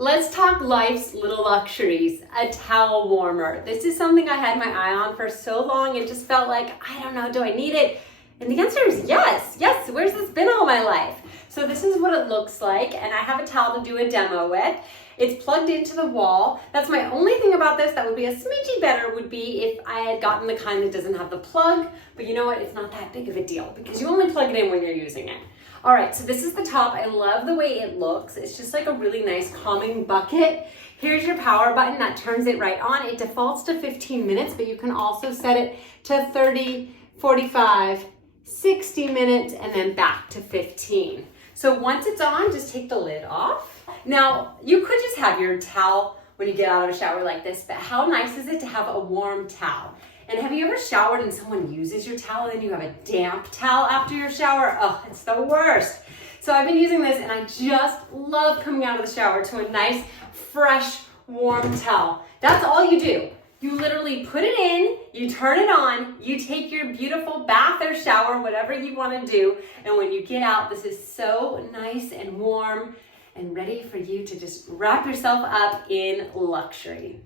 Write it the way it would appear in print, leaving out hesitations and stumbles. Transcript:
Let's talk life's little luxuries, a towel warmer. This is something I had my eye on for so long and just felt like, I don't know, do I need it? And the answer is yes. Yes, where's this been all my life? So this is what it looks like, and I have a towel to do a demo with. It's plugged into the wall. That's my only thing about this that would be a smidgy better would be if I had gotten the kind that doesn't have the plug, but you know what, it's not that big of a deal because you only plug it in when you're using it. All right, so this is the top. I love the way it looks. It's just like a really nice calming bucket. Here's your power button that turns it right on. It defaults to 15 minutes, but you can also set it to 30, 45, 60 minutes, and then back to 15. So once it's on, just take the lid off. Now, you could just have your towel when you get out of a shower like this, but how nice is it to have a warm towel? And have you ever showered and someone uses your towel and then you have a damp towel after your shower? Oh, it's the worst. So I've been using this and I just love coming out of the shower to a nice, fresh, warm towel. That's all you do. You literally put it in, you turn it on, you take your beautiful bath or shower, whatever you want to do, and when you get out, this is so nice and warm and ready for you to just wrap yourself up in luxury.